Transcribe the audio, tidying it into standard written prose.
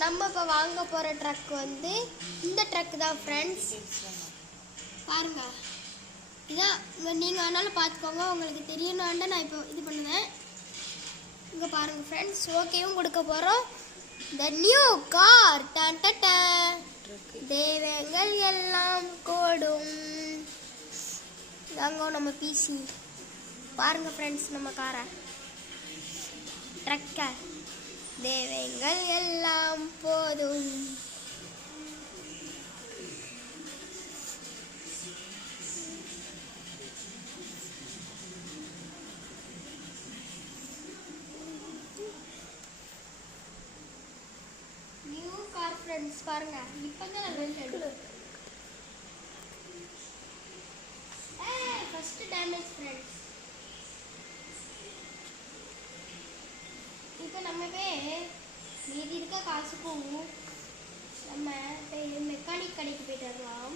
நம்ம இப்போ வாங்க போகிற ட்ரக் வந்து இந்த ட்ரக் தான் ஃப்ரெண்ட்ஸ். பாருங்க, இதான் இங்கே நீங்கள் வேணாலும் பார்த்துக்கோங்க, உங்களுக்கு தெரியணும்னா நான் இப்போ இது பண்ணுவேன். இங்கே பாருங்கள் ஃப்ரெண்ட்ஸ், ஓகேவும் கொடுக்க போகிறோம். த நியூ கார் டன் டன், தேவங்கள் எல்லாம் கோடும். இதாங்க நம்ம பிசி. பாருங்கள் ஃப்ரெண்ட்ஸ், நம்ம காரை ட்ரக்கை, தேவங்கள் எல்லாம் போதும். நியூ கார் ஃப்ரெண்ட்ஸ், பாருங்க இப்பதான் நான் எடுக்கிறேன். First damage friends. இப்போ நம்மவே மீதி இருக்க காசுக்கும் நம்ம மெக்கானிக் கடைக்கு போயிட்டு வரலாம்.